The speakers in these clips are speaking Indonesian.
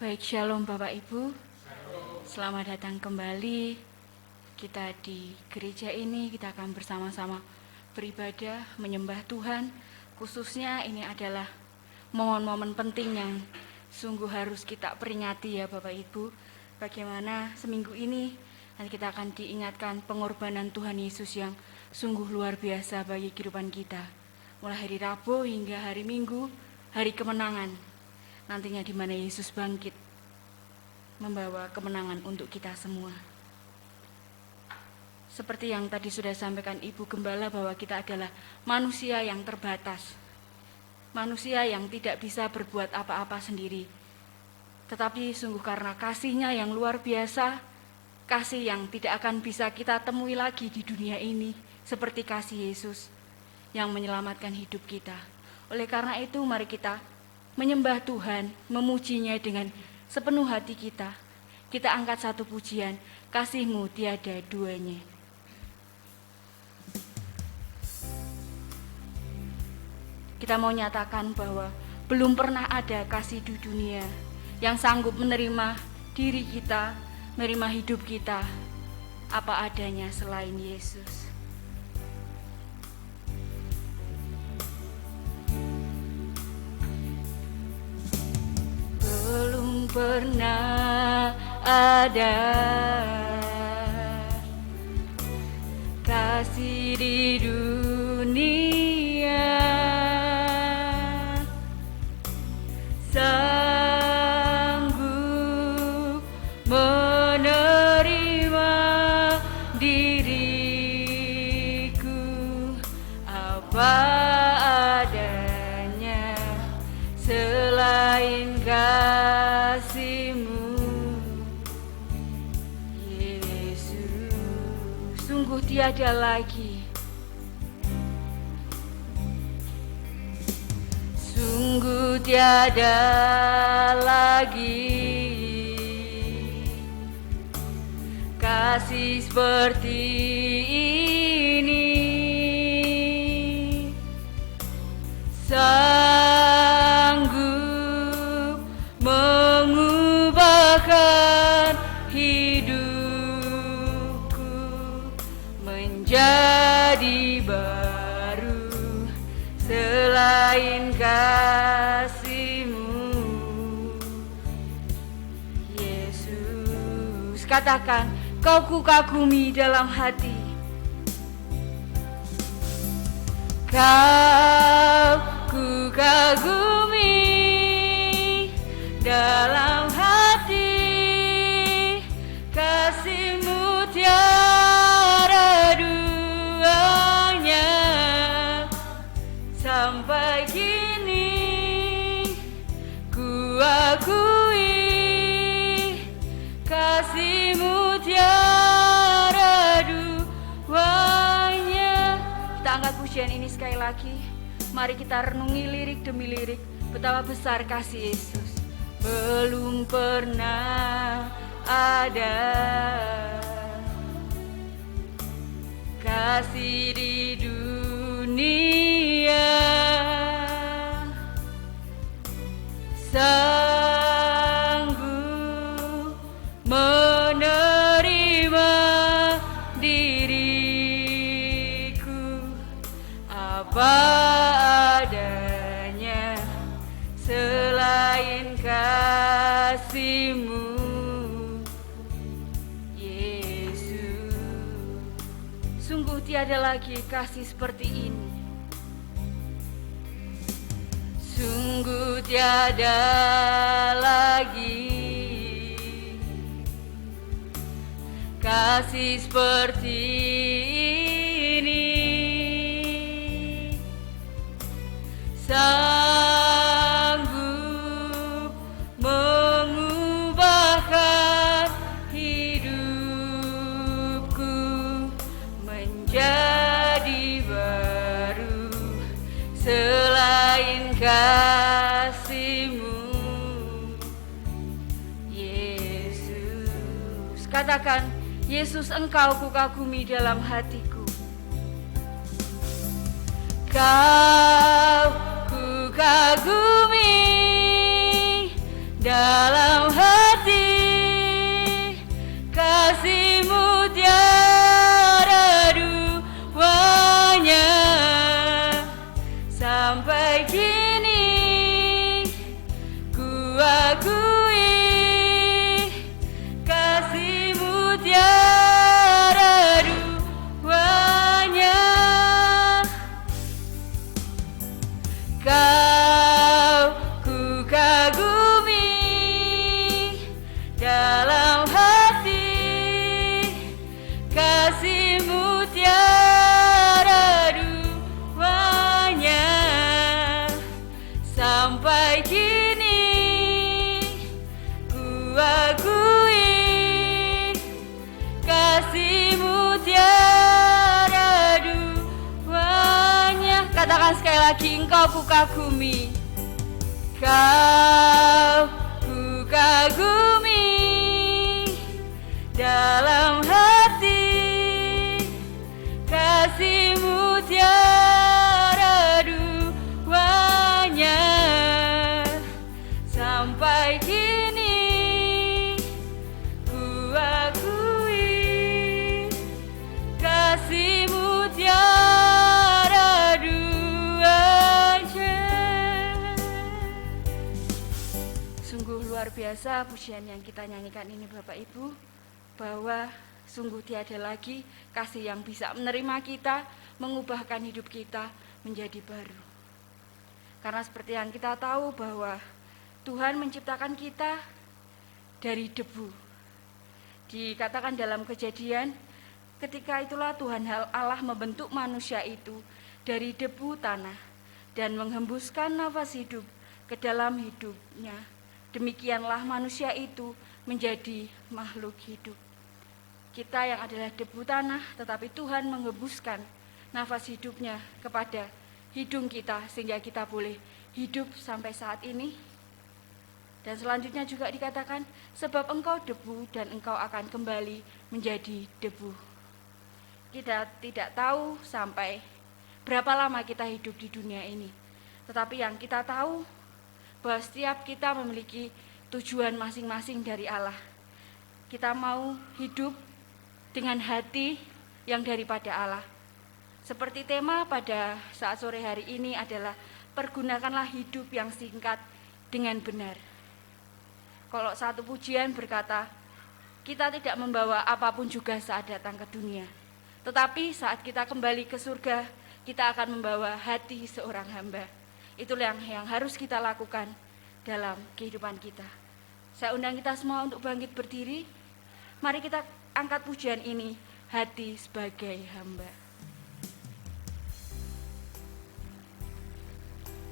Baik, Shalom Bapak Ibu. Selamat datang kembali. Kita di gereja ini, kita akan bersama-sama beribadah, menyembah Tuhan. Khususnya ini adalah momen-momen penting yang sungguh harus kita peringati ya Bapak Ibu. Bagaimana seminggu ini nanti kita akan diingatkan pengorbanan Tuhan Yesus yang sungguh luar biasa bagi kehidupan kita. Mulai hari Rabu hingga hari Minggu, hari kemenangan. Nantinya di mana Yesus bangkit membawa kemenangan untuk kita semua. Seperti yang tadi sudah sampaikan Ibu Gembala bahwa kita adalah manusia yang terbatas. Manusia yang tidak bisa berbuat apa-apa sendiri. Tetapi sungguh karena kasih-Nya yang luar biasa, kasih yang tidak akan bisa kita temui lagi di dunia ini, seperti kasih Yesus yang menyelamatkan hidup kita. Oleh karena itu mari kita menyembah Tuhan, memuji-Nya dengan sepenuh hati kita. Kita angkat satu pujian, kasih-Mu tiada duanya. Kita mau nyatakan bahwa belum pernah ada kasih di dunia yang sanggup menerima diri kita, menerima hidup kita apa adanya selain Yesus. Belum pernah ada kasih di dunia sanggup menerima diriku apa adanya selain kasih-Mu, Yesus. Sungguh tiada lagi, sungguh tiada lagi kasih seperti ini. Sanggup mengubahkan hidupku menjadi baru selain kasih-Mu, Yesus. Katakan, Kau kukagumi dalam hati. Kau kukagumi dalam hati, kasih-Mu tiada duanya. Sampai kini ku akui kasih-Mu tiada duanya. Kita angkat pujian ini sekali lagi. Mari kita renungi lirik demi lirik betapa besar kasih Yesus. Belum pernah ada kasih di dunia sanggup menerima diriku apa adanya selain kasih-Mu, Yesus. Sungguh tiada lagi kasih seperti ini. Sungguh tiada lagi kasih seperti ini. Sanggup mengubahkan hidupku menjadi baru selain kasih-Mu, Yesus. Katakan, Yesus, Engkau kukagumi dalam hatiku. Kau kukagumi dalam sampai kini ku akui kasih-Mu tiada duanya. Kau ku kagumi dalam hati, kasih-Mu tiada duanya. Sampai kini ku akui kasih-Mu tiada duanya. Katakan sekali lagi, Engkau ku kagumi. Kau ku kagumi dalam hati, kasih-Mu tiada duanya. Sampai kini ku akui kasih-Mu tiada duanya. Sungguh luar biasa pujian yang kita nyanyikan ini Bapak Ibu, bahwa sungguh tiada lagi kasih yang bisa menerima kita, mengubahkan hidup kita menjadi baru. Karena seperti yang kita tahu bahwa Tuhan menciptakan kita dari debu. Dikatakan dalam Kejadian, ketika itulah Tuhan Allah membentuk manusia itu dari debu tanah dan menghembuskan nafas hidup ke dalam hidupnya. Demikianlah manusia itu menjadi makhluk hidup. Kita yang adalah debu tanah, tetapi Tuhan menghembuskan nafas hidupnya kepada hidung kita sehingga kita boleh hidup sampai saat ini. Dan selanjutnya juga dikatakan, sebab engkau debu dan engkau akan kembali menjadi debu. Kita tidak tahu sampai berapa lama kita hidup di dunia ini. Tetapi yang kita tahu bahwa setiap kita memiliki tujuan masing-masing dari Allah. Kita mau hidup dengan hati yang daripada Allah. Seperti tema pada saat sore hari ini adalah pergunakanlah hidup yang singkat dengan benar. Kalau satu pujian berkata, kita tidak membawa apapun juga saat datang ke dunia. Tetapi saat kita kembali ke surga, kita akan membawa hati seorang hamba. Itulah yang harus kita lakukan dalam kehidupan kita. Saya undang kita semua untuk bangkit berdiri. Mari kita angkat pujian ini, hati sebagai hamba.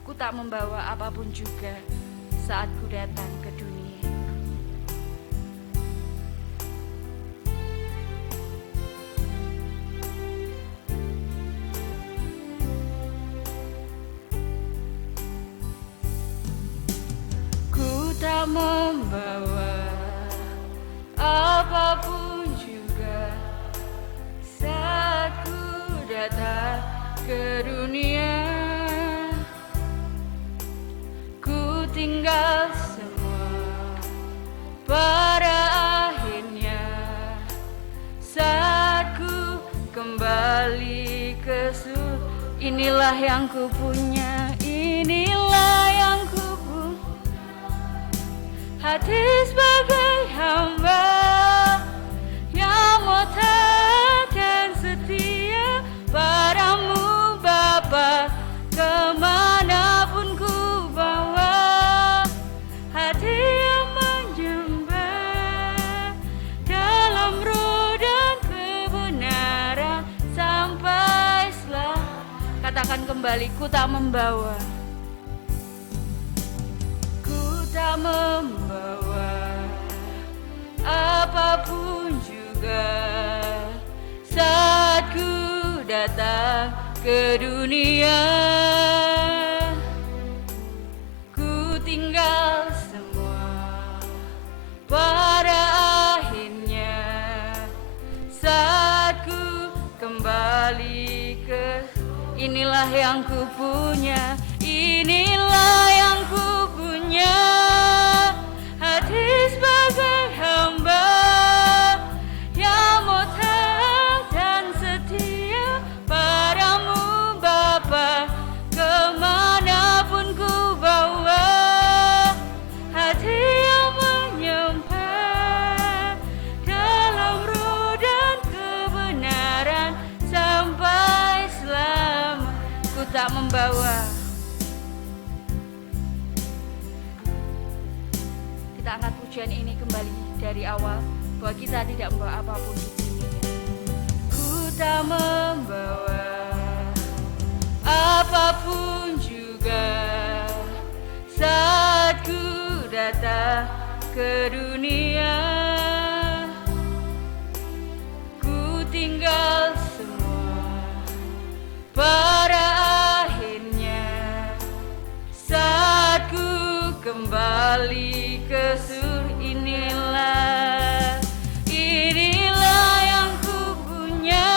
Ku tak membawa apapun juga saat ku datang ke dunia. Tak membawa apapun juga saat ku datang ke dunia. Ku tinggal semua pada akhirnya saat ku kembali ke surga. Inilah yang ku punya, inilah yang ku hati sebagai hamba yang mau taat dan setia padamu Bapa, kemanapun ku bawa hati yang menyembah dalam roh dan kebenaran sampai selah. Katakan kembali, ku tak membawa, tak membawa apapun juga saat ku datang ke dunia. Ku tinggal semua pada akhirnya saat ku kembali ke. Inilah yang ku punya, inilah yang ku punya, hati sebagai hamba yang mau taat dan setia padamu Bapa, kemanapun kita angkat pujian ini kembali dari awal, bahwa kita tidak membawa apapun di sini. Ku tak membawa apapun juga saat ku datang ke dunia. Ku tinggal semua pada akhirnya saat ku kembali ke surga. Inilah yang ku punya,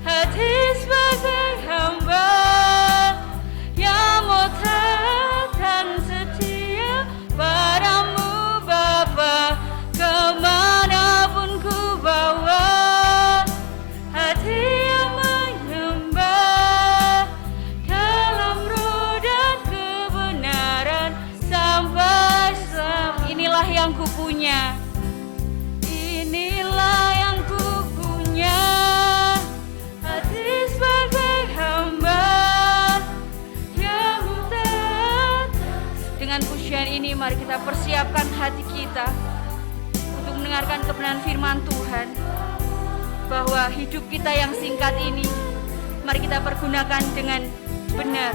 hati sebagai hamba yang mau taat dan setia padamu Bapa. Kemanapun ku bawa hati yang menyembah dalam roh dan kebenaran sampai selamanya. Inilah yang ku punya, inilah yang ku punya, hati sebagai hamba yang taat. Dengan pujian ini mari kita persiapkan hati kita untuk mendengarkan kebenaran firman Tuhan, bahwa hidup kita yang singkat ini mari kita pergunakan dengan benar,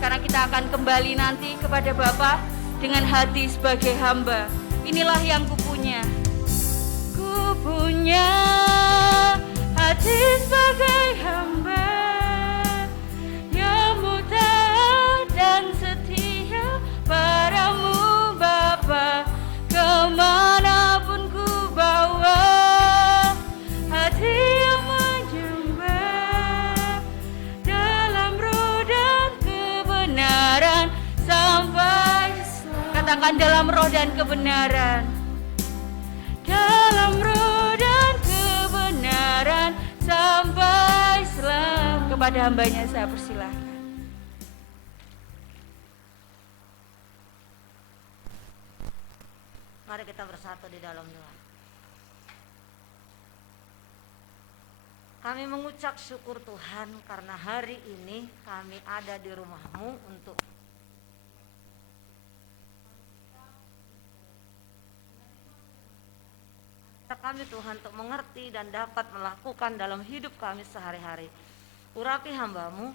karena kita akan kembali nanti kepada Bapa dengan hati sebagai hamba. Inilah yang ku punya hati sebagai hamba yang muda dan setia padamu Bapa. Kemanapun ku bawa hati yang menyembah dalam roh dan kebenaran sampai selamanya. Katakan dalam roh dan kebenaran, dalam roh dan kebenaran sampai selamanya. Kepada hambanya saya persilahkan. Mari kita bersatu di dalam doa. Kami mengucap syukur Tuhan karena hari ini kami ada di rumah-Mu untuk kami Tuhan untuk mengerti dan dapat melakukan dalam hidup kami sehari-hari. Urapi hamba-Mu,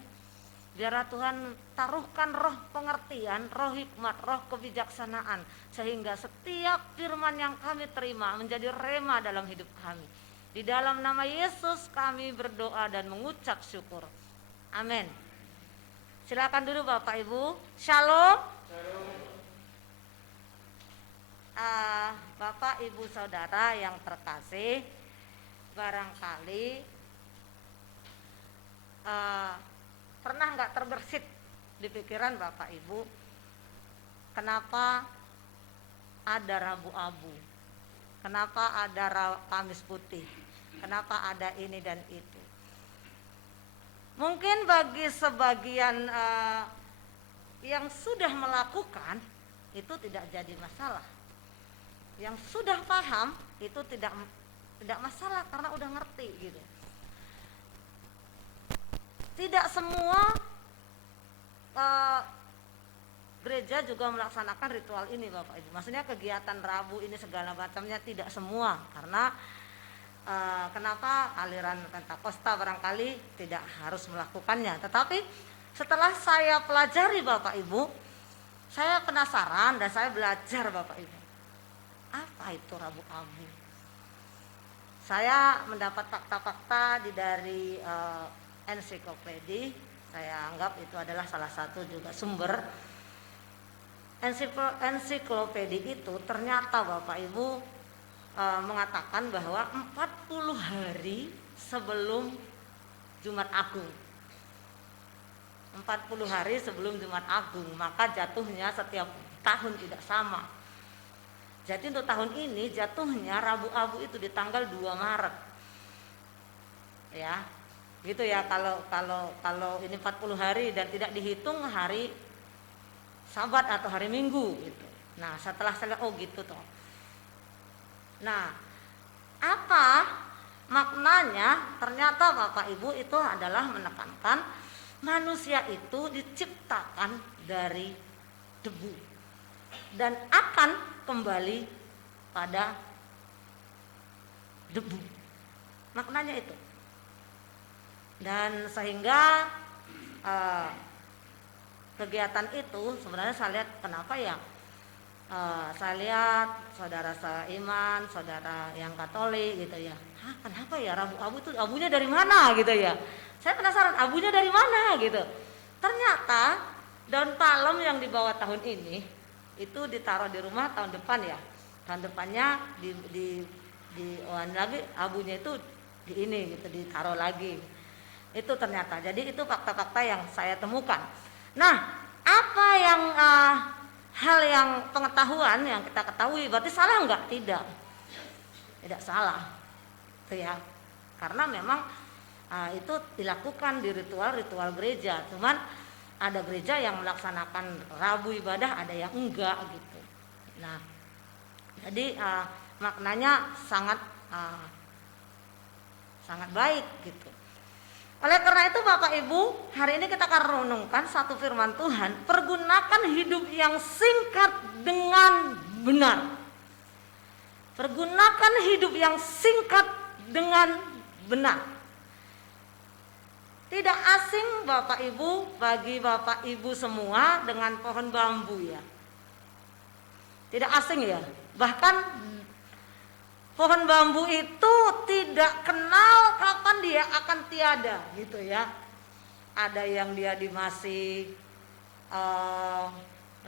biarlah Tuhan taruhkan roh pengertian, roh hikmat, roh kebijaksanaan, sehingga setiap firman yang kami terima menjadi rema dalam hidup kami. Di dalam nama Yesus kami berdoa dan mengucap syukur. Amin. Silakan dulu Bapak Ibu. Shalom. Bapak Ibu Saudara yang terkasih, barangkali pernah nggak terbersit di pikiran Bapak Ibu, kenapa ada Rabu Abu, kenapa ada Kamis Putih, kenapa ada ini dan itu. Mungkin bagi sebagian yang sudah melakukan itu tidak jadi masalah. Yang sudah paham itu tidak masalah karena udah ngerti gitu. Tidak semua gereja juga melaksanakan ritual ini Bapak Ibu. Maksudnya kegiatan Rabu ini segala macamnya tidak semua, karena kenapa aliran Pentakosta barangkali tidak harus melakukannya. Tetapi setelah saya pelajari Bapak Ibu, saya penasaran dan saya belajar Bapak Ibu. Apa itu Rabu Abu? Saya mendapat fakta-fakta dari ensiklopedia. Saya anggap itu adalah salah satu juga sumber. Ensiklopedia itu ternyata Bapak Ibu mengatakan bahwa 40 hari sebelum Jumat Agung, 40 hari sebelum Jumat Agung, maka jatuhnya setiap tahun tidak sama. Jadi untuk tahun ini jatuhnya Rabu Abu itu di tanggal 2 Maret. Ya. Gitu ya, kalau ini 40 hari dan tidak dihitung hari Sabat atau hari Minggu gitu. Nah, setelah saya lihat, oh gitu toh. Nah, apa maknanya? Ternyata Bapak Ibu itu adalah menekankan manusia itu diciptakan dari debu. dan akan kembali pada debu. Maknanya itu. Dan sehingga kegiatan itu sebenarnya saya lihat kenapa ya, saya lihat saudara seiman, saudara yang Katolik gitu ya, kenapa ya abu itu abunya dari mana gitu ya, saya penasaran abunya dari mana gitu. Ternyata daun palem yang dibawa tahun ini itu ditaruh di rumah tahun depan ya, tahun depannya di lagi abunya itu di ini gitu ditaruh lagi. Itu ternyata, jadi itu fakta-fakta yang saya temukan. Nah, apa yang hal yang pengetahuan yang kita ketahui berarti salah enggak? Tidak salah, itu ya. Karena memang itu dilakukan di ritual-ritual gereja. Cuman ada gereja yang melaksanakan Rabu ibadah, ada yang enggak gitu. Nah, jadi maknanya sangat baik gitu. Oleh karena itu Bapak Ibu, hari ini kita akan renungkan satu firman Tuhan, pergunakan hidup yang singkat dengan benar. Pergunakan hidup yang singkat dengan benar. Tidak asing Bapak Ibu, bagi Bapak Ibu semua dengan pohon bambu ya. Tidak asing ya. Bahkan pohon bambu itu tidak kenal kapan dia akan tiada gitu ya. Ada yang dia masih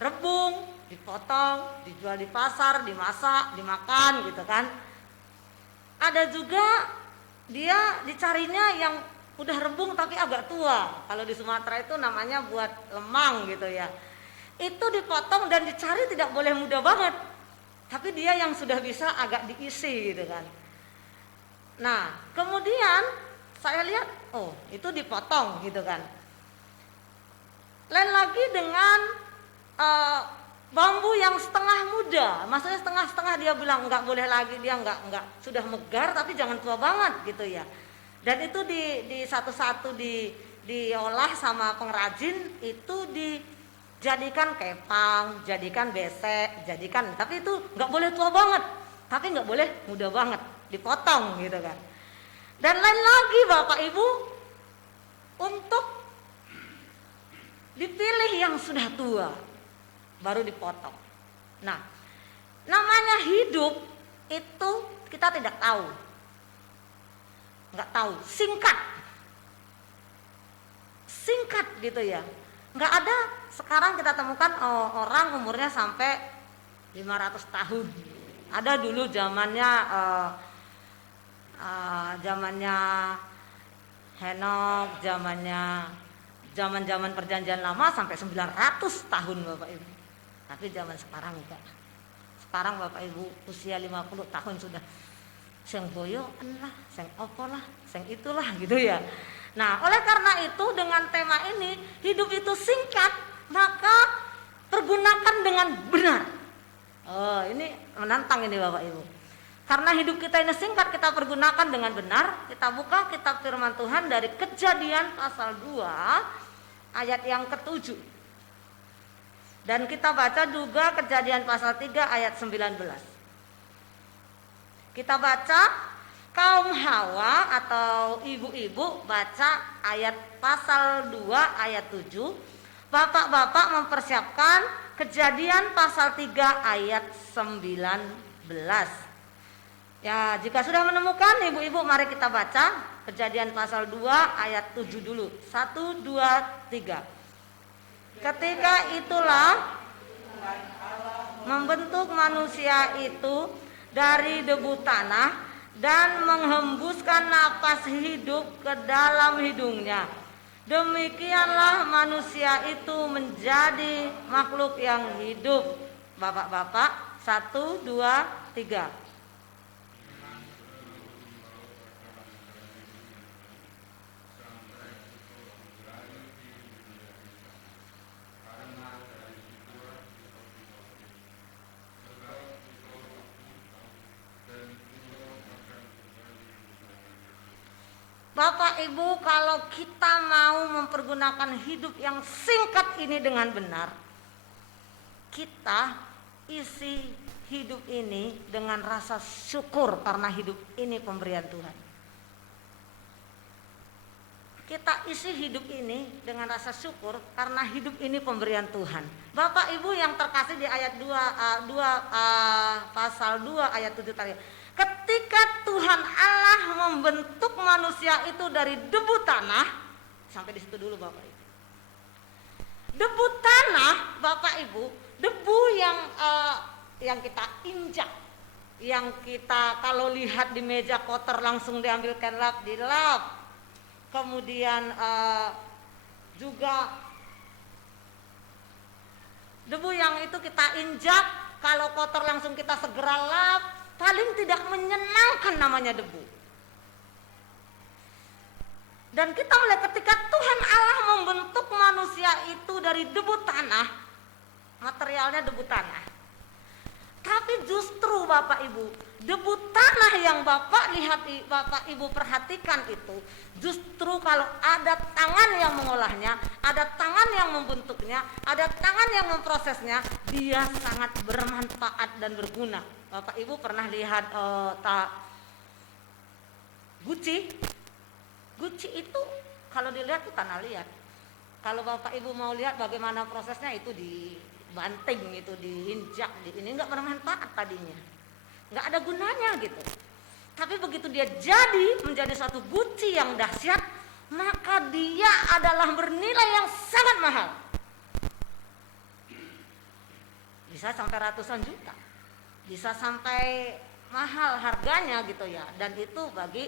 rebung, dipotong, dijual di pasar, dimasak, dimakan gitu kan. Ada juga dia dicarinya yang udah rebung tapi agak tua. Kalau di Sumatera itu namanya buat lemang gitu ya. Itu dipotong dan dicari tidak boleh muda banget. Tapi dia yang sudah bisa agak diisi gitu kan. Nah, kemudian saya lihat, oh itu dipotong gitu kan. Lain lagi dengan bambu yang setengah muda, maksudnya setengah-setengah dia bilang nggak boleh lagi, dia nggak sudah megar tapi jangan tua banget gitu ya. Dan itu di satu-satu diolah sama pengrajin, itu dijadikan kepang, jadikan besek, jadikan, tapi itu nggak boleh tua banget, tapi nggak boleh muda banget, dipotong gitu kan. Dan lain lagi Bapak Ibu, untuk dipilih yang sudah tua baru dipotong. Nah, namanya hidup itu kita tidak tahu, nggak tahu, singkat gitu ya. Nggak ada sekarang kita temukan orang umurnya sampai 500 tahun. Ada dulu zamannya Henok, zaman perjanjian lama sampai 900 tahun Bapak Ibu. Tapi zaman sekarang enggak. Sekarang Bapak Ibu usia 50 tahun sudah seng boyo lah, seng opo lah, seng itulah gitu ya. Nah, oleh karena itu dengan tema ini, hidup itu singkat, maka pergunakan dengan benar. Oh, ini menantang ini Bapak Ibu. Karena hidup kita ini singkat, kita pergunakan dengan benar. Kita buka kitab firman Tuhan dari Kejadian pasal 2 ayat yang ke-7. Dan kita baca juga Kejadian pasal 3 ayat 19. Kita baca, kaum Hawa atau ibu-ibu baca ayat pasal 2 ayat 7. Bapak-bapak mempersiapkan Kejadian pasal 3 ayat 19. Ya, jika sudah menemukan ibu-ibu, mari kita baca Kejadian pasal 2 ayat 7 dulu. 1, 2, 3. Ketika itulah membentuk manusia itu dari debu tanah dan menghembuskan napas hidup ke dalam hidungnya. Demikianlah manusia itu menjadi makhluk yang hidup. Bapak-bapak, 1, 2, 3. Bapak Ibu, kalau kita mau mempergunakan hidup yang singkat ini dengan benar, kita isi hidup ini dengan rasa syukur karena hidup ini pemberian Tuhan. Kita isi hidup ini dengan rasa syukur karena hidup ini pemberian Tuhan. Bapak Ibu yang terkasih di ayat 2, pasal 2 ayat 7 tadi. Ketika Tuhan Allah membentuk manusia itu dari debu tanah, sampai di situ dulu Bapak Ibu. Debu tanah, Bapak Ibu, debu yang kita injak, yang kita kalau lihat di meja kotor langsung diambilkan dilap. Kemudian juga debu yang itu kita injak, kalau kotor langsung kita segera lap, paling tidak menyenangkan namanya debu. Dan kita melihat ketika Tuhan Allah membentuk manusia itu dari debu tanah, materialnya debu tanah. Tapi justru Bapak Ibu, debu tanah yang Bapak lihat, Bapak Ibu perhatikan itu, justru kalau ada tangan yang mengolahnya, ada tangan yang membentuknya, ada tangan yang memprosesnya, dia sangat bermanfaat dan berguna. Bapak Ibu pernah lihat guci? Guci itu kalau dilihat itu tanah liat. Kalau Bapak Ibu mau lihat bagaimana prosesnya, itu dibanting, itu diinjak, ini nggak bermanfaat tadinya, nggak ada gunanya gitu. Tapi begitu dia jadi menjadi suatu guci yang dahsyat, maka dia adalah bernilai yang sangat mahal, bisa sampai ratusan juta, bisa sampai mahal harganya gitu ya. Dan itu bagi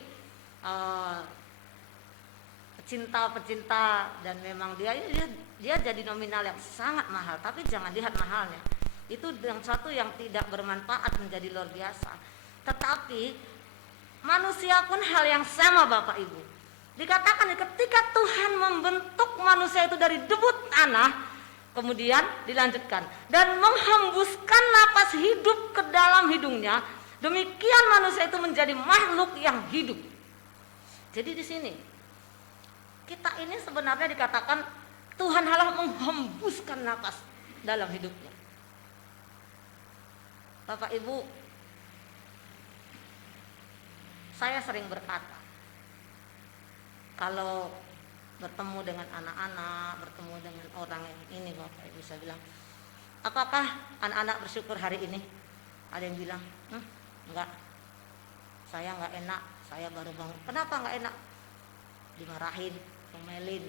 pecinta dan memang dia jadi nominal yang sangat mahal. Tapi jangan lihat mahalnya, itu yang satu yang tidak bermanfaat menjadi luar biasa. Tetapi manusia pun hal yang sama Bapak Ibu. Dikatakan ketika Tuhan membentuk manusia itu dari debu tanah, kemudian dilanjutkan, dan menghembuskan napas hidup ke dalam hidungnya, demikian manusia itu menjadi makhluk yang hidup. Jadi di sini kita ini sebenarnya dikatakan Tuhan Allah menghembuskan napas dalam hidupnya. Bapak Ibu, saya sering berkata, kalau bertemu dengan anak-anak, bertemu dengan orang yang ini, Bapak Ibu, saya bilang, apakah anak-anak bersyukur hari ini? Ada yang bilang, enggak, saya enggak enak, saya baru bangun. Kenapa enggak enak? Dimarahin, ngomelin,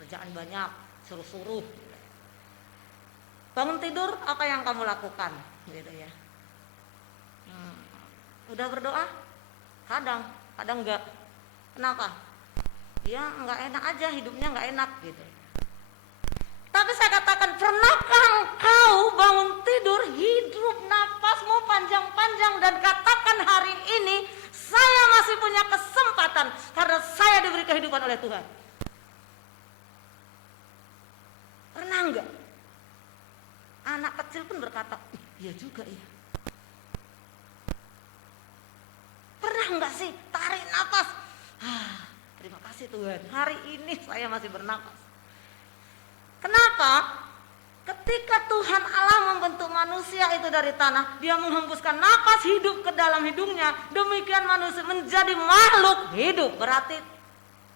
kerjaan banyak, suruh-suruh. Bangun tidur, apa yang kamu lakukan? Gitu ya. Udah berdoa? Kadang enggak. Kenapa? Ya enggak enak aja, hidupnya enggak enak gitu. Tapi saya katakan, pernahkah engkau bangun tidur, hidup napasmu panjang-panjang dan katakan hari ini saya masih punya kesempatan karena saya diberi kehidupan oleh Tuhan? Pernah enggak? Anak kecil pun berkata, iya juga ya. Pernah enggak sih tarik napas? Terima kasih Tuhan, hari ini saya masih bernapas. Kenapa? Ketika Tuhan Allah membentuk manusia itu dari tanah, dia menghembuskan napas hidup ke dalam hidungnya, demikian manusia menjadi makhluk hidup. Berarti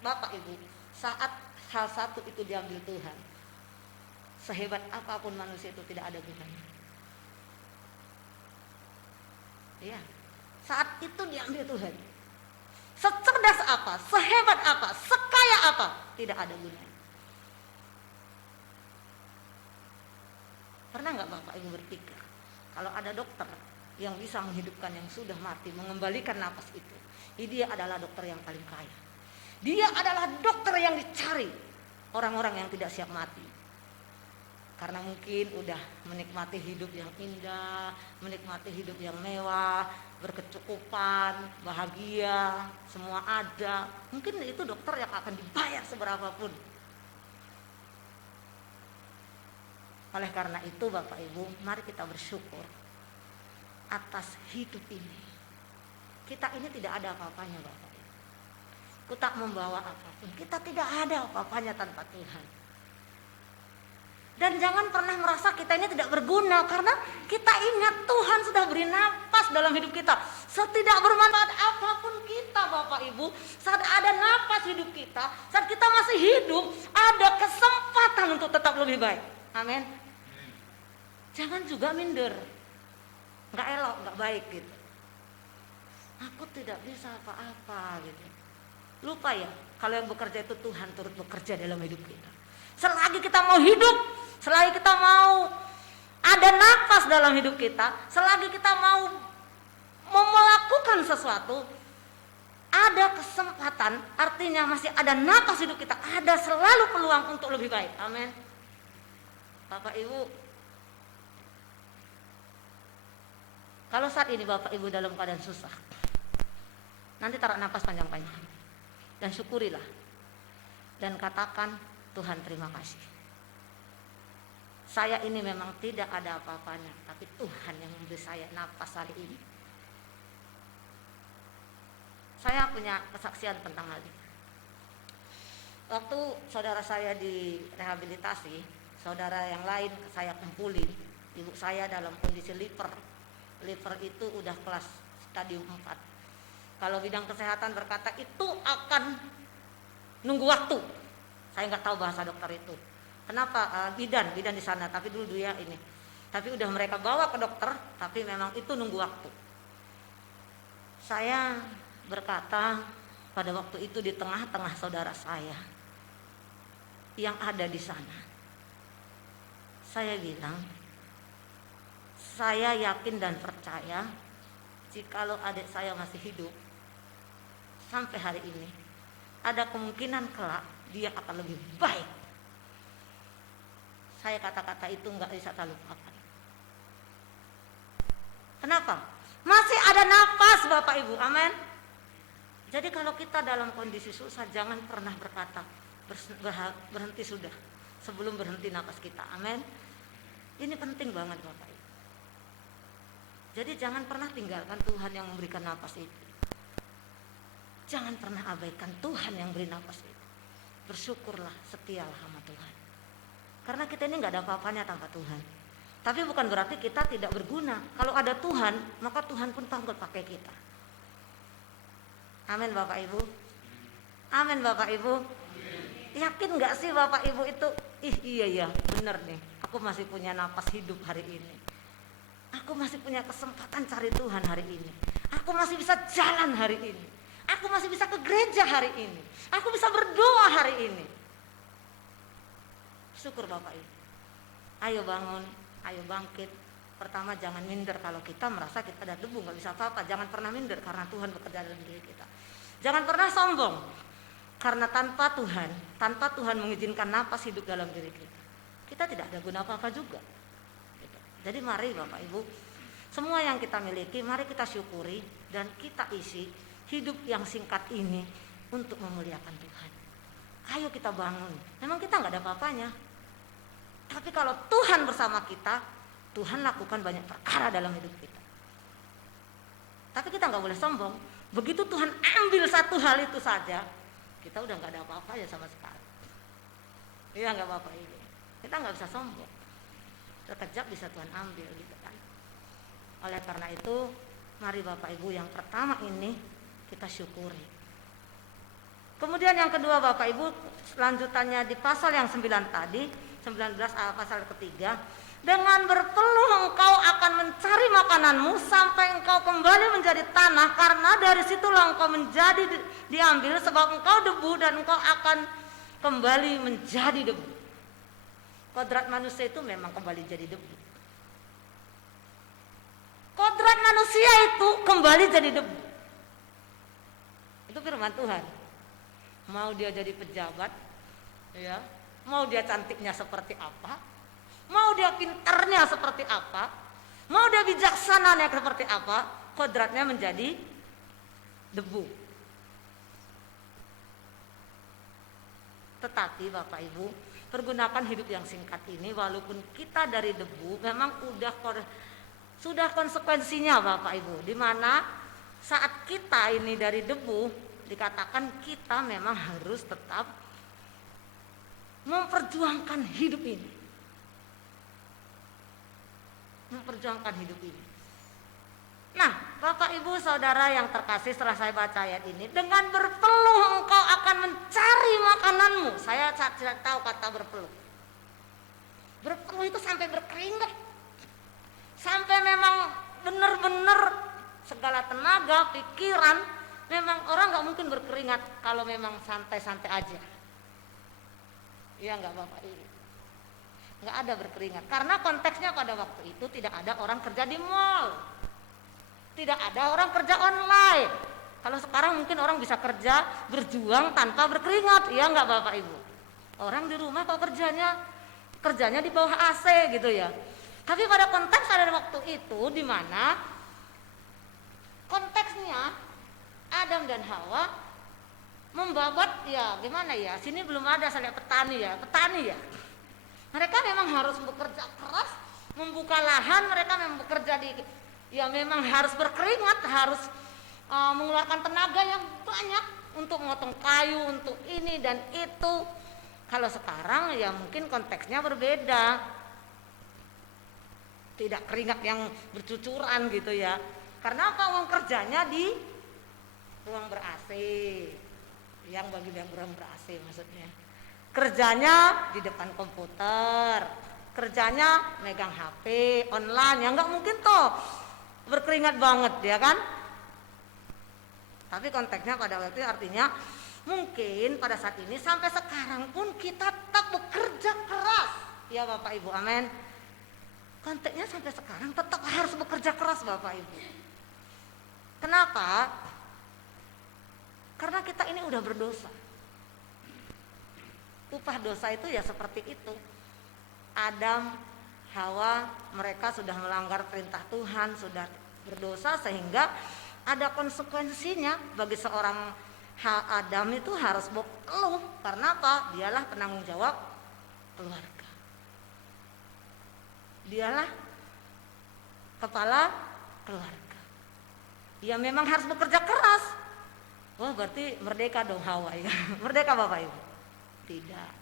Bapak Ibu, saat hal satu itu diambil Tuhan, sehebat apapun manusia itu tidak ada gunanya. Iya, saat itu diambil Tuhan, secerdas apa, sehebat apa, sekaya apa, tidak ada gunanya. Pernah nggak Bapak Ibu berpikir, kalau ada dokter yang bisa menghidupkan yang sudah mati, mengembalikan napas itu, dia adalah dokter yang paling kaya. Dia adalah dokter yang dicari orang-orang yang tidak siap mati. Karena mungkin udah menikmati hidup yang indah, menikmati hidup yang mewah, berkecukupan, bahagia, semua ada. Mungkin itu dokter yang akan dibayar seberapapun. Oleh karena itu Bapak Ibu, mari kita bersyukur atas hidup ini. Kita ini tidak ada apa-apanya Bapak Ibu. Kita tak membawa apapun, kita tidak ada apa-apanya tanpa Tuhan. Dan jangan pernah merasa kita ini tidak berguna, karena kita ingat Tuhan sudah beri napas dalam hidup kita. Setidak bermanfaat apapun kita Bapak Ibu, saat ada napas hidup kita, saat kita masih hidup, ada kesempatan untuk tetap lebih baik. Amin. Jangan juga minder, nggak elok, nggak baik gitu. Aku tidak bisa apa-apa gitu. Lupa ya, kalau yang bekerja itu Tuhan turut bekerja dalam hidup kita. Selagi kita mau hidup, selagi kita mau ada nafas dalam hidup kita, selagi kita mau melakukan sesuatu, ada kesempatan, artinya masih ada nafas hidup kita, ada selalu peluang untuk lebih baik. Amin. Bapak Ibu, kalau saat ini Bapak Ibu dalam keadaan susah, nanti tarik nafas panjang-panjang dan syukurilah dan katakan, Tuhan terima kasih. Saya ini memang tidak ada apa-apanya, tapi Tuhan yang memberi saya nafas hari ini. Saya punya kesaksian tentang hal ini. Waktu saudara saya direhabilitasi, saudara yang lain saya kumpulin, ibu saya dalam kondisi liver itu udah kelas stadium 4. Kalau bidang kesehatan berkata itu akan nunggu waktu. Saya nggak tahu bahasa dokter itu. Kenapa? Bidan di sana, tapi dulu dia ini. Tapi udah mereka bawa ke dokter, tapi memang itu nunggu waktu. Saya berkata pada waktu itu di tengah-tengah saudara saya yang ada di sana. Saya bilang, saya yakin dan percaya jikalau adik saya masih hidup sampai hari ini, ada kemungkinan kelak dia akan lebih baik. Saya kata-kata itu nggak bisa saya lupakan. Kenapa? Masih ada nafas Bapak Ibu, amin. Jadi kalau kita dalam kondisi susah, jangan pernah berkata berhenti sudah sebelum berhenti nafas kita, amin. Ini penting banget Bapak Ibu. Jadi jangan pernah tinggalkan Tuhan yang memberikan nafas itu. Jangan pernah abaikan Tuhan yang beri nafas itu. Bersyukurlah, setialah sama Tuhan. Karena kita ini nggak ada apa-apanya tanpa Tuhan. Tapi bukan berarti kita tidak berguna. Kalau ada Tuhan, maka Tuhan pun panggil pakai kita. Amin Bapak Ibu. Amin Bapak Ibu. Yakin nggak sih Bapak Ibu itu? Iya bener nih. Aku masih punya napas hidup hari ini. Aku masih punya kesempatan cari Tuhan hari ini. Aku masih bisa jalan hari ini. Aku masih bisa ke gereja hari ini. Aku bisa berdoa hari ini. Syukur Bapak Ibu. Ayo bangun, ayo bangkit. Pertama jangan minder kalau kita merasa kita ada debu, nggak bisa apa-apa. Jangan pernah minder karena Tuhan bekerja dalam diri kita. Jangan pernah sombong karena tanpa Tuhan mengizinkan napas hidup dalam diri kita, kita tidak ada guna apa-apa juga. Jadi mari Bapak Ibu, semua yang kita miliki mari kita syukuri dan kita isi hidup yang singkat ini untuk memuliakan Tuhan. Ayo kita bangun. Memang kita nggak ada apa-apanya, tapi kalau Tuhan bersama kita, Tuhan lakukan banyak perkara dalam hidup kita. Tapi kita nggak boleh sombong. Begitu Tuhan ambil satu hal itu saja, kita udah nggak ada apa-apanya sama sekali. Iya nggak apa-apa ini. Kita nggak bisa sombong. Sekejap bisa Tuhan ambil gitu kan. Oleh karena itu, mari Bapak Ibu yang pertama ini kita syukuri. Kemudian yang kedua Bapak Ibu, selanjutannya di pasal yang 9 tadi, 19 pasal ketiga, dengan berpeluh engkau akan mencari makananmu sampai engkau kembali menjadi tanah, karena dari situlah engkau menjadi diambil, sebab engkau debu dan engkau akan kembali menjadi debu. Kodrat manusia itu memang kembali jadi debu. Kodrat manusia itu kembali jadi debu. Itu firman Tuhan. Mau dia jadi pejabat, ya, mau dia cantiknya seperti apa, mau dia pintarnya seperti apa, mau dia bijaksananya seperti apa, kodratnya menjadi debu. Tetapi Bapak Ibu, pergunakan hidup yang singkat ini, walaupun kita dari debu, memang sudah konsekuensinya Bapak Ibu, di mana saat kita ini dari debu, dikatakan kita memang harus tetap memperjuangkan hidup ini. memperjuangkan hidup ini. Nah, Bapak Ibu Saudara yang terkasih, setelah saya baca ayat ini, dengan berpeluh engkau akan mencari makananmu. Saya tidak tahu kata berpeluh. Berpeluh itu sampai berkeringat, sampai memang benar-benar segala tenaga, pikiran, memang orang nggak mungkin berkeringat kalau memang santai-santai aja. Iya nggak Bapak Ibu? Nggak ada berkeringat, karena konteksnya pada waktu itu tidak ada orang kerja di mall, tidak ada orang kerja online. Kalau sekarang mungkin orang bisa kerja, berjuang tanpa berkeringat, iya nggak Bapak Ibu? Orang di rumah kok kerjanya di bawah AC gitu ya. Tapi pada konteks pada waktu itu di mana konteksnya Adam dan Hawa membabat, ya gimana ya, sini belum ada, saya lihat petani ya. Mereka memang harus bekerja keras, membuka lahan, mereka memang bekerja ya memang harus berkeringat, harus mengeluarkan tenaga yang banyak untuk memotong kayu, untuk ini dan itu. Kalau sekarang ya mungkin konteksnya berbeda, tidak keringat yang bercucuran gitu ya. Karena apa? Uang kerjanya di ruang ber-AC, yang bagi yang ruang ber-AC maksudnya. Kerjanya di depan komputer, kerjanya megang HP online, ya nggak mungkin toh berkeringat banget ya kan. Tapi konteksnya pada waktu itu artinya mungkin pada saat ini sampai sekarang pun kita tetap bekerja keras ya Bapak Ibu, amin. Konteksnya sampai sekarang tetap harus bekerja keras Bapak Ibu. Kenapa? Karena kita ini udah berdosa. Upah dosa itu ya seperti itu. Adam, Hawa, mereka sudah melanggar perintah Tuhan, sudah berdosa sehingga ada konsekuensinya. Bagi seorang Adam itu harus berkeluh. Karena apa? Dialah penanggung jawab keluarga. Dialah kepala keluarga. Dia memang harus bekerja keras. Wah, berarti merdeka dong Hawa ya. Merdeka Bapak Ibu? Tidak.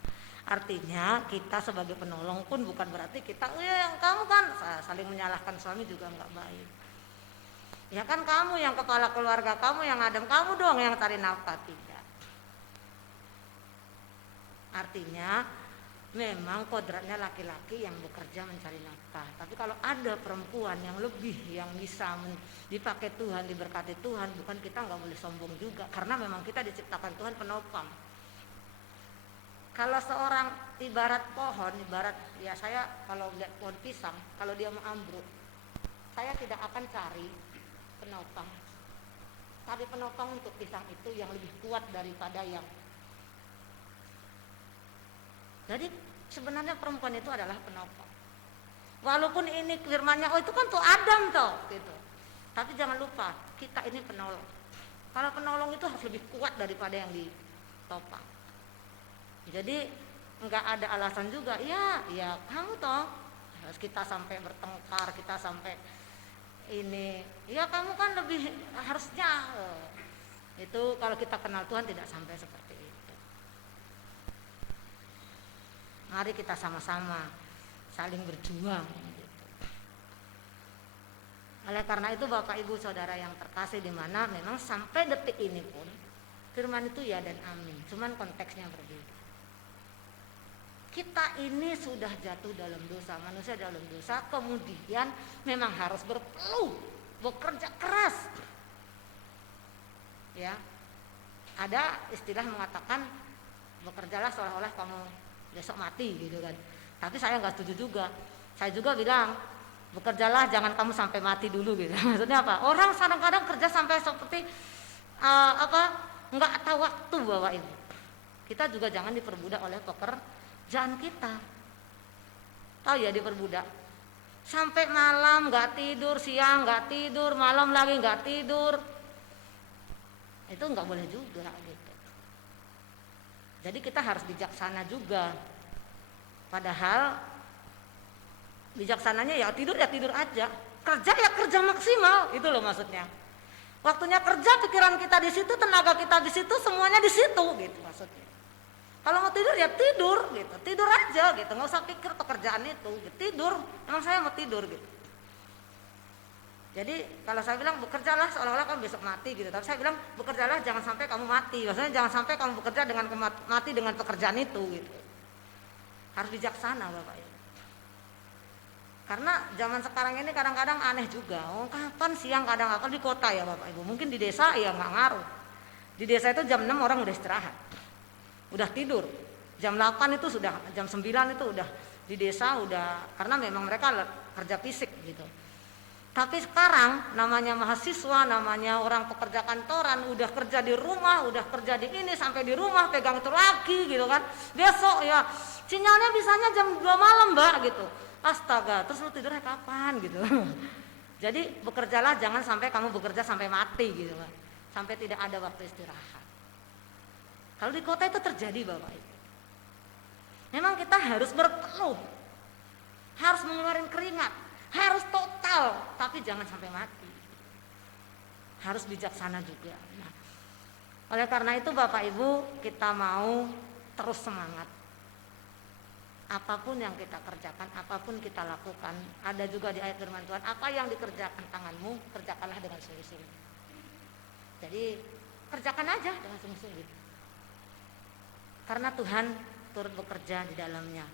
Artinya kita sebagai penolong pun bukan berarti kita, ya yang kamu kan saling menyalahkan suami juga nggak baik. Ya kan kamu yang kepala keluarga, kamu yang Adam, kamu dong yang cari nafkah. Tidak. Artinya memang kodratnya laki-laki yang bekerja mencari nafkah. Tapi kalau ada perempuan yang lebih, yang bisa dipakai Tuhan, diberkati Tuhan, bukan, kita nggak boleh sombong juga. Karena memang kita diciptakan Tuhan penopang. Kalau seorang ibarat pohon, ibarat ya saya kalau lihat pohon pisang, kalau dia mau ambruk, saya tidak akan cari penopang. Cari penopang untuk pisang itu yang lebih kuat daripada yang. Jadi sebenarnya perempuan itu adalah penopang. Walaupun ini firmannya, oh itu kan tuh Adam toh, gitu. Tapi jangan lupa, kita ini penolong. Kalau penolong itu harus lebih kuat daripada yang ditopang. Jadi nggak ada alasan juga, ya kamu toh harus kita sampai bertengkar, kita sampai ini, ya kamu kan lebih harusnya. Itu kalau kita kenal Tuhan tidak sampai seperti itu. Mari kita sama-sama saling berjuang gitu. Oleh karena itu Bapak Ibu Saudara yang terkasih, di mana memang sampai detik ini pun firman itu ya dan amin, cuman konteksnya berbeda. Kita ini sudah jatuh dalam dosa, manusia dalam dosa, kemudian memang harus berpeluh, bekerja keras. Ya, ada istilah mengatakan bekerjalah seolah-olah kamu besok mati gitu kan. Tapi saya nggak setuju juga. Saya juga bilang bekerjalah jangan kamu sampai mati dulu gitu. Maksudnya apa? Orang kadang-kadang kerja sampai seperti nggak tahu waktu Bapak Ibu. Kita juga jangan diperbudak oleh pekerjaan kita. Tahu ya, diperbudak. Sampai malam nggak tidur, siang nggak tidur, malam lagi nggak tidur. Itu nggak boleh juga gitu. Jadi kita harus bijaksana juga. Padahal bijaksananya ya tidur aja. Kerja ya kerja maksimal, itu loh maksudnya. Waktunya kerja, pikiran kita di situ, tenaga kita di situ, semuanya di situ gitu maksudnya. Kalau mau tidur ya tidur gitu, tidur aja gitu, nggak usah pikir pekerjaan itu, gitu. Tidur, emang saya mau tidur gitu. Jadi kalau saya bilang bekerjalah seolah-olah kamu besok mati gitu, tapi saya bilang bekerjalah jangan sampai kamu mati. Maksudnya jangan sampai kamu bekerja dengan mati dengan pekerjaan itu gitu. Harus bijaksana Bapak Ibu. Karena zaman sekarang ini kadang-kadang aneh juga. Oh, kapan siang kadang-kadang di kota ya Bapak Ibu. Mungkin di desa ya nggak ngaruh. Di desa itu jam 6 orang udah istirahat. Udah tidur. Jam 8 itu sudah, jam 9 itu udah di desa udah, karena memang mereka kerja fisik gitu. Tapi sekarang namanya mahasiswa, namanya orang pekerja kantoran, udah kerja di rumah, udah kerja di ini, sampai di rumah pegang itu lagi gitu kan. Besok ya sinyalnya bisanya jam 2 malam Mbak gitu. Astaga, terus lu tidurnya kapan gitu. Jadi bekerjalah jangan sampai kamu bekerja sampai mati gitu kan. Sampai tidak ada waktu istirahat. Kalau di kota itu terjadi Bapak Ibu. Memang kita harus berpeluh. Harus mengeluarkan keringat. Harus total, tapi jangan sampai mati. Harus bijaksana juga. Nah, oleh karena itu Bapak Ibu, kita mau terus semangat. Apapun yang kita kerjakan, apapun kita lakukan, ada juga di ayat firman Tuhan, apa yang dikerjakan tanganmu, kerjakanlah dengan sungguh-sungguh. Jadi kerjakan aja dengan sungguh-sungguh. Karena Tuhan turut bekerja di dalamnya.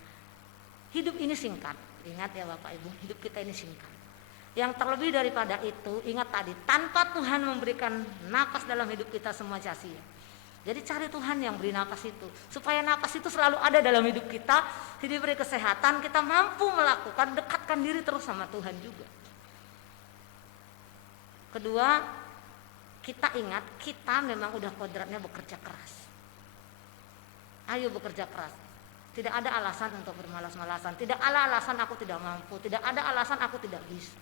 Hidup ini singkat. Ingat ya Bapak Ibu, hidup kita ini singkat. Yang terlebih daripada itu, ingat tadi, tanpa Tuhan memberikan napas dalam hidup kita semua sia-sia. Jadi cari Tuhan yang beri napas itu, supaya napas itu selalu ada dalam hidup kita, diberi kesehatan, kita mampu melakukan, dekatkan diri terus sama Tuhan juga. Kedua, kita ingat, kita memang udah kodratnya bekerja keras. Ayo bekerja keras. Tidak ada alasan untuk bermalas-malasan. Tidak ada alasan aku tidak mampu. Tidak ada alasan aku tidak bisa.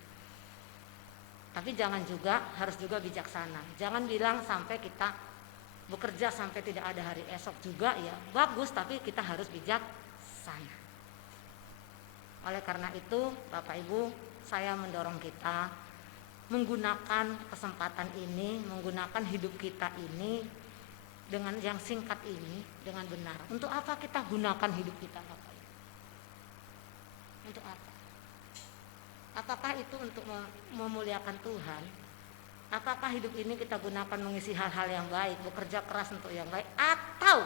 Tapi jangan juga, harus juga bijaksana. Jangan bilang sampai kita bekerja sampai tidak ada hari esok juga ya. Bagus, tapi kita harus bijaksana. Oleh karena itu, Bapak Ibu, saya mendorong kita menggunakan kesempatan ini, menggunakan hidup kita ini dengan yang singkat ini dengan benar. Untuk apa kita gunakan hidup kita Bapak Ibu? Untuk apa? Apakah itu untuk memuliakan Tuhan? Apakah hidup ini kita gunakan mengisi hal-hal yang baik, bekerja keras untuk yang baik, atau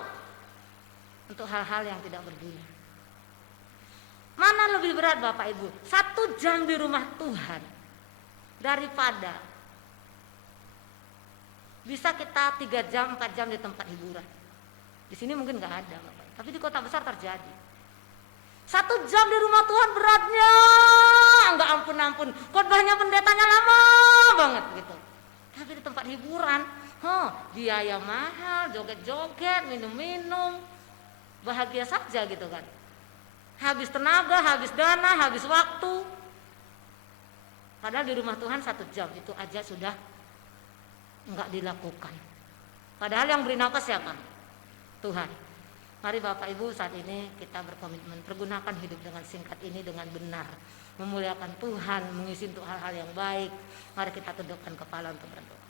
untuk hal-hal yang tidak berguna? Mana lebih berat Bapak Ibu? 1 jam di rumah Tuhan daripada bisa kita 3 jam, 4 jam di tempat hiburan. Di sini mungkin nggak ada, Bapak. Tapi di kota besar terjadi. 1 jam di rumah Tuhan beratnya, nggak ampun-ampun. Khotbahnya pendetanya lama banget gitu. Tapi di tempat hiburan, biaya mahal, joget-joget, minum-minum, bahagia saja gitu kan. Habis tenaga, habis dana, habis waktu. Padahal di rumah Tuhan 1 jam itu aja sudah enggak dilakukan. Padahal yang beri nafas siapa? Tuhan. Mari Bapak Ibu saat ini kita berkomitmen pergunakan hidup dengan singkat ini dengan benar, memuliakan Tuhan, mengisi untuk hal-hal yang baik. Mari kita tundukkan kepala untuk berdoa.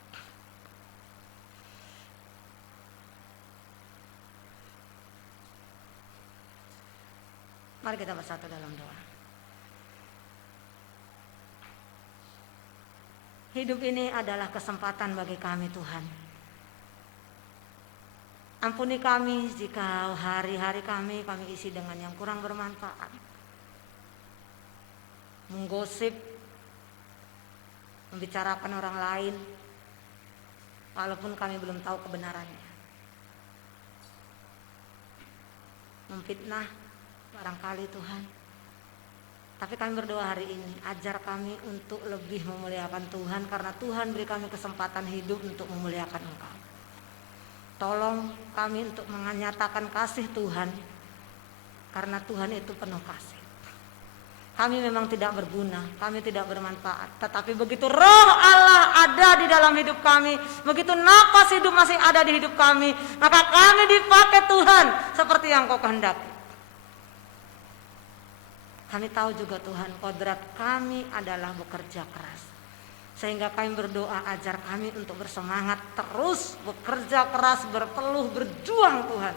Mari kita bersatu dalam doa. Hidup ini adalah kesempatan bagi kami Tuhan. Ampuni kami jika hari-hari kami isi dengan yang kurang bermanfaat. Menggosip, membicarakan orang lain, walaupun kami belum tahu kebenarannya. Memfitnah barangkali Tuhan. Tapi kami berdoa hari ini, ajar kami untuk lebih memuliakan Tuhan, karena Tuhan beri kami kesempatan hidup untuk memuliakan Engkau. Tolong kami untuk menyatakan kasih Tuhan, karena Tuhan itu penuh kasih. Kami memang tidak berguna, kami tidak bermanfaat, tetapi begitu Roh Allah ada di dalam hidup kami, begitu napas hidup masih ada di hidup kami, maka kami dipakai Tuhan seperti yang Kau kehendaki. Kami tahu juga Tuhan, kodrat kami adalah bekerja keras. Sehingga kami berdoa, ajar kami untuk bersemangat terus bekerja keras, berpeluh, berjuang Tuhan.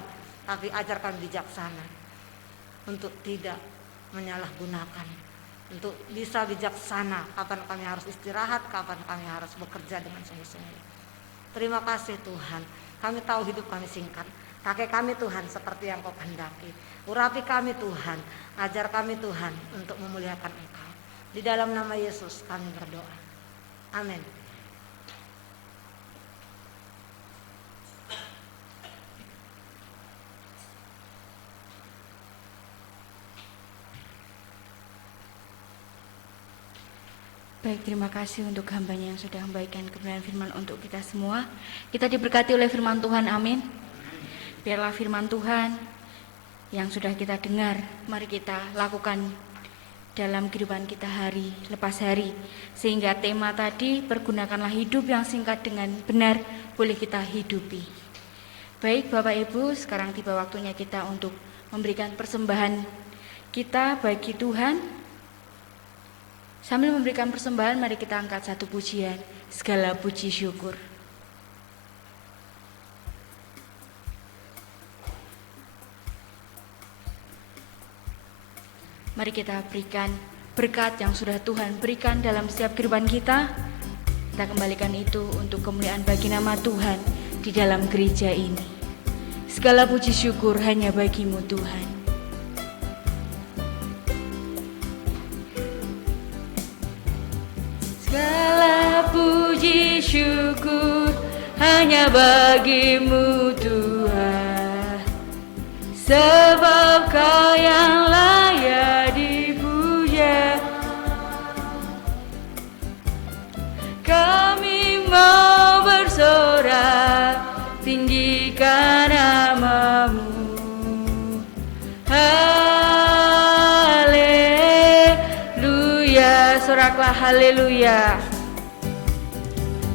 Tapi ajar kami bijaksana untuk tidak menyalahgunakan untuk bisa bijaksana kapan kami harus istirahat, kapan kami harus bekerja dengan sungguh-sungguh. Terima kasih Tuhan, kami tahu hidup kami singkat. Pakai kami Tuhan seperti yang Kau kehendaki. Urapi kami Tuhan, ajar kami Tuhan untuk memuliakan Engkau. Di dalam nama Yesus kami berdoa. Amin. Baik, terima kasih untuk hambanya yang sudah membagikan kebenaran firman untuk kita semua. Kita diberkati oleh firman Tuhan, amin. Biarlah firman Tuhan yang sudah kita dengar, mari kita lakukan dalam kehidupan kita hari lepas hari. Sehingga tema tadi, pergunakanlah hidup yang singkat dengan benar, boleh kita hidupi. Baik Bapak Ibu, sekarang tiba waktunya kita untuk memberikan persembahan kita bagi Tuhan. Sambil memberikan persembahan, mari kita angkat satu pujian, segala puji syukur. Mari kita berikan berkat yang sudah Tuhan berikan dalam setiap kehidupan kita. Kita kembalikan itu untuk kemuliaan bagi nama Tuhan di dalam gereja ini. Segala puji syukur hanya bagi-Mu Tuhan. Segala puji syukur hanya bagi-Mu Tuhan, sebab Kau yang layak dipuja. Kami mau bersorak, tinggikan nama-Mu. Soraklah haleluya.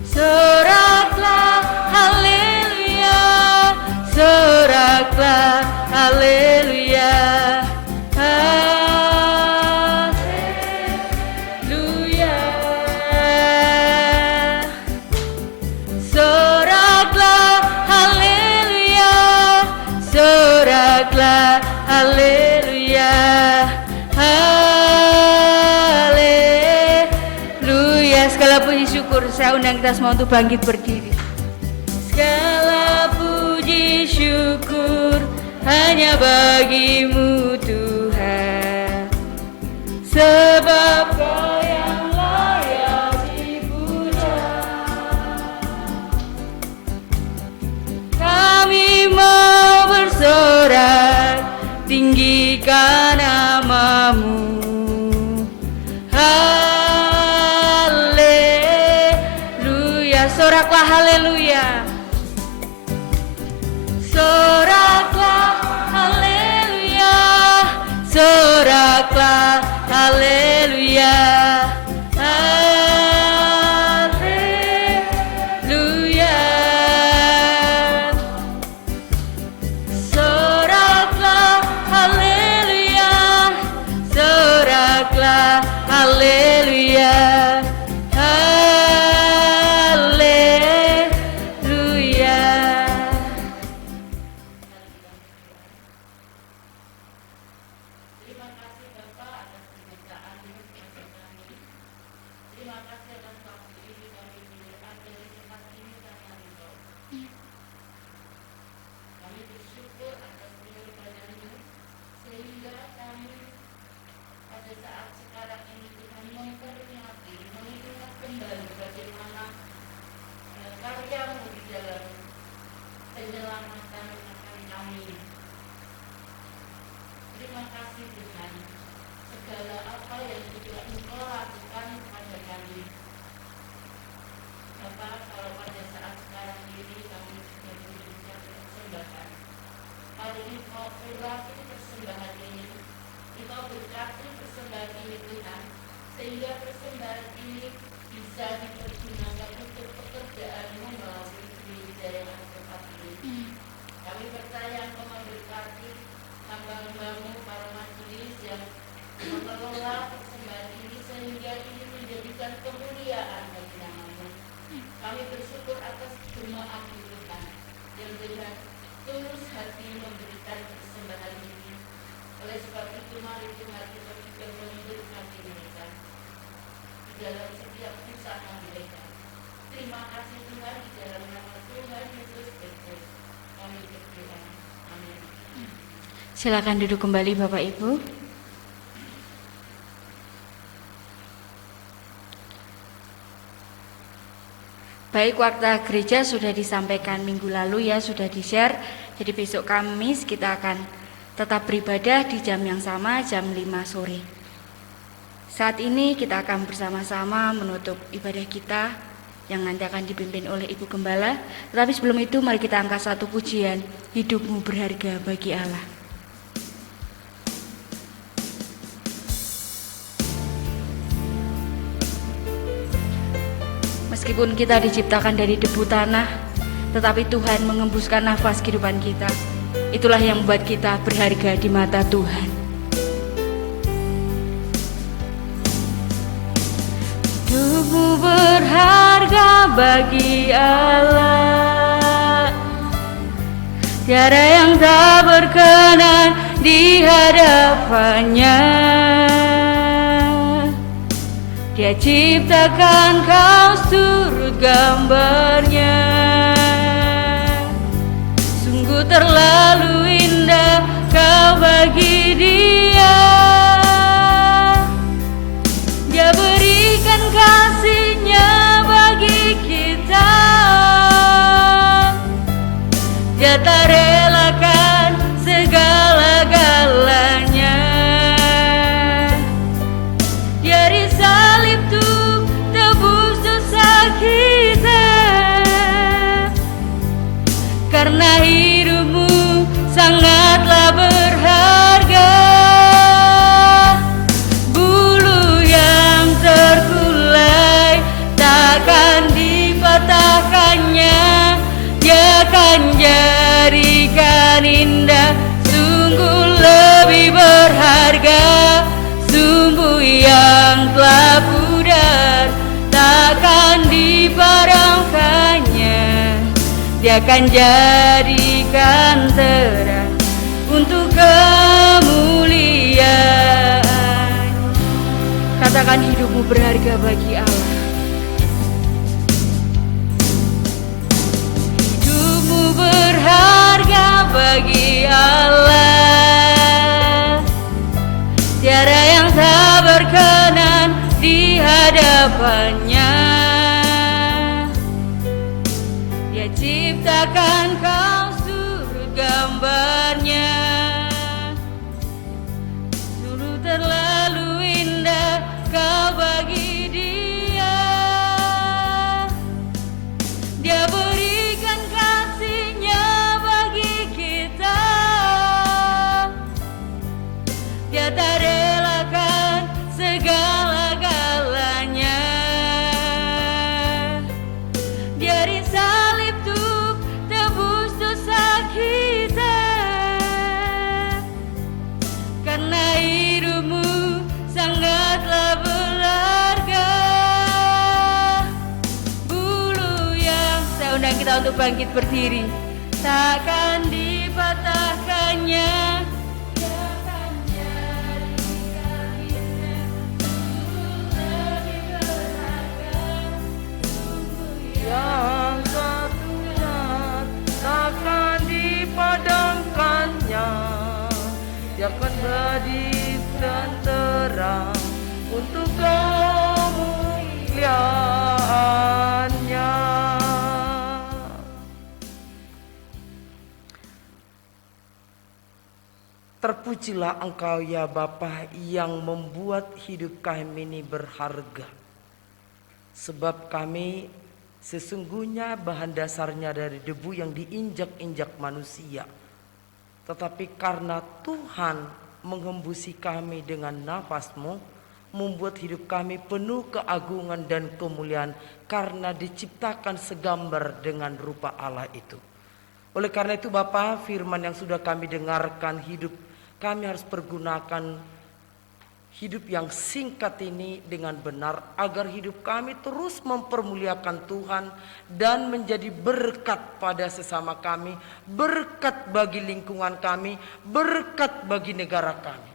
Soraklah haleluya. Soraklah haleluya. Haleluya. Soraklah haleluya. Soraklah haleluya. Segala puji syukur, saya undang kita semua untuk bangkit berdiri. Segala puji syukur hanya bagi-Mu Tuhan, sebab Kau yang layak dipuja. Kami mau bersorak, tinggikan nama-Mu. Soraklah haleluya. Soraklah haleluya. Soraklah haleluya. Haleluya. Soraklah haleluya. Soraklah haleluya. Oleh sebab itu mari Tuhan kita bersyukur menurut hati ini. Silakan duduk kembali Bapak Ibu. Baik, waktu gereja sudah disampaikan minggu lalu ya, sudah di-share. Jadi besok Kamis kita akan tetap beribadah di jam yang sama, jam 5 sore. Saat ini kita akan bersama-sama menutup ibadah kita yang nanti akan dipimpin oleh Ibu Gembala. Tetapi sebelum itu mari kita angkat satu pujian, hidupmu berharga bagi Allah. Meskipun kita diciptakan dari debu tanah, tetapi Tuhan mengembuskan nafas kehidupan kita. Itulah yang membuat kita berharga di mata Tuhan. Hidupmu berharga bagi Allah, tiada yang tak berkenan di hadapannya. Dia ciptakan kau surut gambarnya. Sungguh terlalu indah kau bagi dia. Dia berikan kasihnya bagi kita. Dia tak relakan segala-galanya. Dia disalib tuh tebus dosa kita. Karena hidupmu sangatlah berharga. Bulu yang terkulai takkan dipatahkannya. Dia akan jadikan indah, sungguh lebih berharga. Sumbu yang telah pudar takkan dipadamkannya. Dia akan jadikan terang untuk kemuliaan. Katakan hidupmu berharga bagi Allah. Hidupmu berharga bagi Allah. Tiada yang tak berkenan di hadapannya. Dia ciptakan kau surut gambarnya. Dulu terlalu indah kau bagi dia. Dia berikan kasihnya bagi kita. Dia tak relakan segala-galanya. Dia disalib tuh tebus dosa kita. Karena hidupmu sangatlah berharga. Bulu yang, saya undang kita untuk bangkit berdiri, takkan dipatahkannya. Yang satunya takkan dipadamkannya. Dia akan berdiri dan terang untuk kemuliaannya. Terpujilah Engkau ya Bapa yang membuat hidup kami ini berharga. Sebab kami sesungguhnya bahan dasarnya dari debu yang diinjak-injak manusia. Tetapi karena Tuhan menghembusi kami dengan nafas-Mu, membuat hidup kami penuh keagungan dan kemuliaan karena diciptakan segambar dengan rupa Allah itu. Oleh karena itu Bapa, firman yang sudah kami dengarkan, hidup kami harus pergunakan hidup yang singkat ini dengan benar, agar hidup kami terus mempermuliakan Tuhan dan menjadi berkat pada sesama kami, berkat bagi lingkungan kami, berkat bagi negara kami.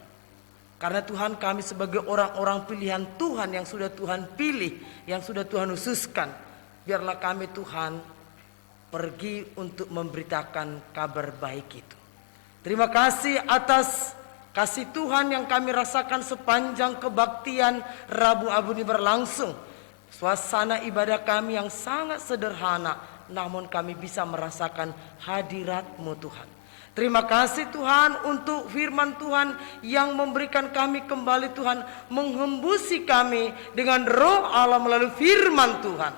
Karena Tuhan, kami sebagai orang-orang pilihan Tuhan yang sudah Tuhan pilih, yang sudah Tuhan khususkan, biarlah kami Tuhan pergi untuk memberitakan kabar baik itu. Terima kasih atas kasih Tuhan yang kami rasakan sepanjang kebaktian Rabu Abu ini berlangsung. Suasana ibadah kami yang sangat sederhana, namun kami bisa merasakan hadirat-Mu Tuhan. Terima kasih Tuhan untuk firman Tuhan yang memberikan kami kembali Tuhan, menghembusi kami dengan roh Allah melalui firman Tuhan.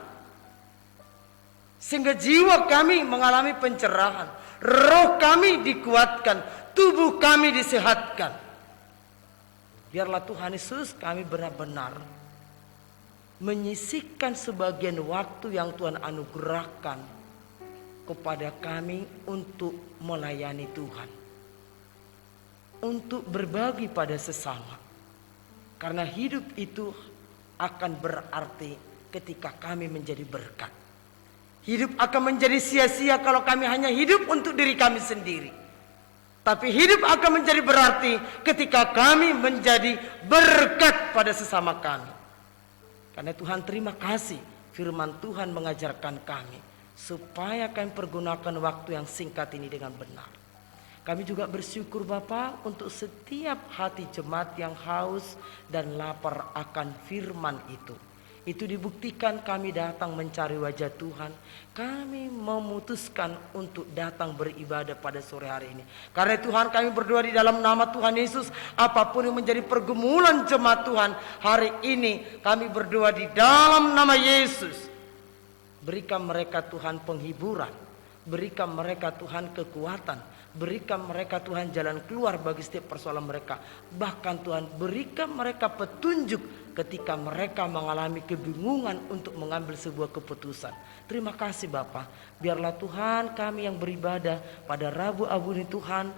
Sehingga jiwa kami mengalami pencerahan, roh kami dikuatkan, tubuh kami disehatkan. Biarlah Tuhan Yesus kami benar-benar menyisihkan sebagian waktu yang Tuhan anugerahkan kepada kami untuk melayani Tuhan, untuk berbagi pada sesama. Karena hidup itu akan berarti ketika kami menjadi berkat. Hidup akan menjadi sia-sia kalau kami hanya hidup untuk diri kami sendiri. Tapi hidup akan menjadi berarti ketika kami menjadi berkat pada sesama kami. Karena Tuhan terima kasih firman Tuhan mengajarkan kami supaya kami pergunakan waktu yang singkat ini dengan benar. Kami juga bersyukur Bapa untuk setiap hati jemaat yang haus dan lapar akan firman itu. Itu dibuktikan kami datang mencari wajah Tuhan. Kami memutuskan untuk datang beribadah pada sore hari ini. Karena Tuhan kami berdoa di dalam nama Tuhan Yesus. Apapun yang menjadi pergumulan jemaat Tuhan hari ini, kami berdoa di dalam nama Yesus. Berikan mereka Tuhan penghiburan. Berikan mereka Tuhan kekuatan. Berikan mereka Tuhan jalan keluar bagi setiap persoalan mereka. Bahkan Tuhan berikan mereka petunjuk ketika mereka mengalami kebingungan untuk mengambil sebuah keputusan. Terima kasih Bapa. Biarlah Tuhan kami yang beribadah pada Rabu Abu ini Tuhan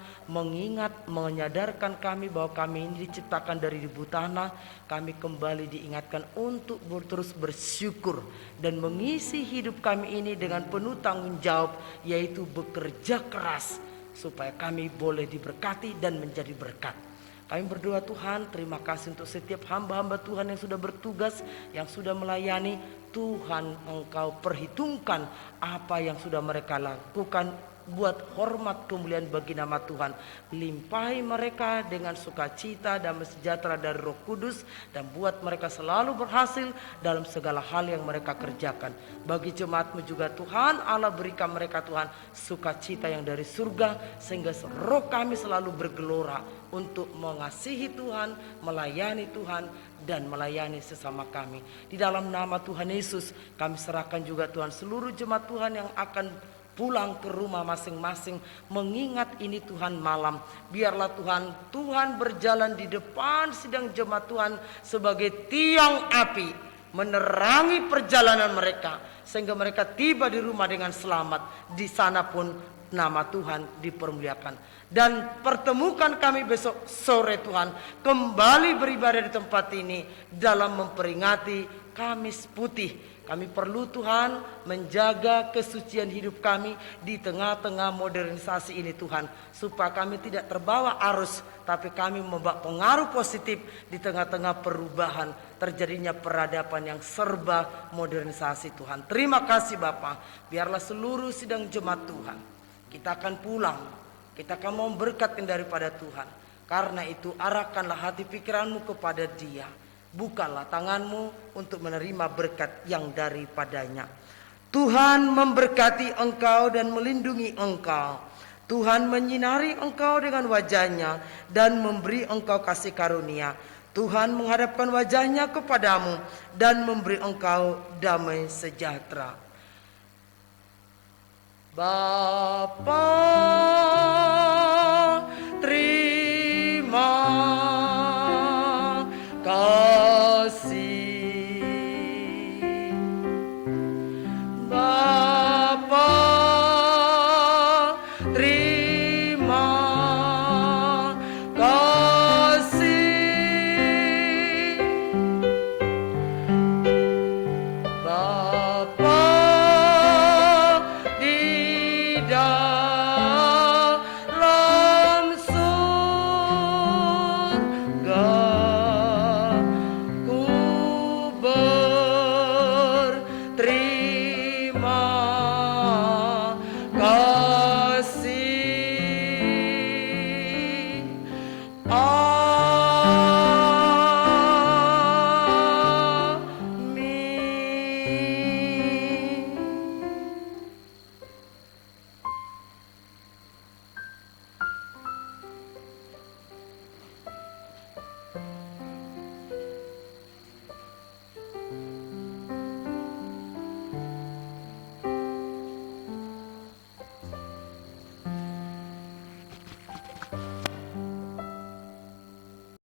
menyadarkan kami bahwa kami ini diciptakan dari debu tanah. Kami kembali diingatkan untuk terus bersyukur dan mengisi hidup kami ini dengan penuh tanggung jawab, yaitu bekerja keras supaya kami boleh diberkati dan menjadi berkat. Kami berdoa Tuhan, terima kasih untuk setiap hamba-hamba Tuhan yang sudah bertugas, yang sudah melayani. Tuhan Engkau perhitungkan apa yang sudah mereka lakukan buat hormat kemuliaan bagi nama Tuhan. Limpahi mereka dengan sukacita dan sejahtera dari Roh Kudus, dan buat mereka selalu berhasil dalam segala hal yang mereka kerjakan. Bagi jemaat-Mu juga Tuhan Allah, berikan mereka Tuhan sukacita yang dari surga, sehingga roh kami selalu bergelora untuk mengasihi Tuhan, melayani Tuhan, dan melayani sesama kami. Di dalam nama Tuhan Yesus kami serahkan juga Tuhan seluruh jemaat Tuhan yang akan pulang ke rumah masing-masing, mengingat ini Tuhan malam. Biarlah Tuhan berjalan di depan sidang jemaat Tuhan sebagai tiang api, menerangi perjalanan mereka sehingga mereka tiba di rumah dengan selamat. Di sana pun nama Tuhan dipermuliakan. Dan pertemukan kami besok sore Tuhan, kembali beribadah di tempat ini dalam memperingati Kamis Putih. Kami perlu Tuhan menjaga kesucian hidup kami di tengah-tengah modernisasi ini Tuhan. Supaya kami tidak terbawa arus, tapi kami membawa pengaruh positif di tengah-tengah perubahan, terjadinya peradaban yang serba modernisasi Tuhan. Terima kasih Bapa. Biarlah seluruh sidang jemaat Tuhan, kita akan pulang, kita akan mau berkat daripada Tuhan. Karena itu arahkanlah hati pikiranmu kepada Dia. Bukalah tanganmu untuk menerima berkat yang daripadanya. Tuhan memberkati engkau dan melindungi engkau. Tuhan menyinari engkau dengan wajahnya dan memberi engkau kasih karunia. Tuhan menghadapkan wajahnya kepadamu dan memberi engkau damai sejahtera. Bapa, terima kasih.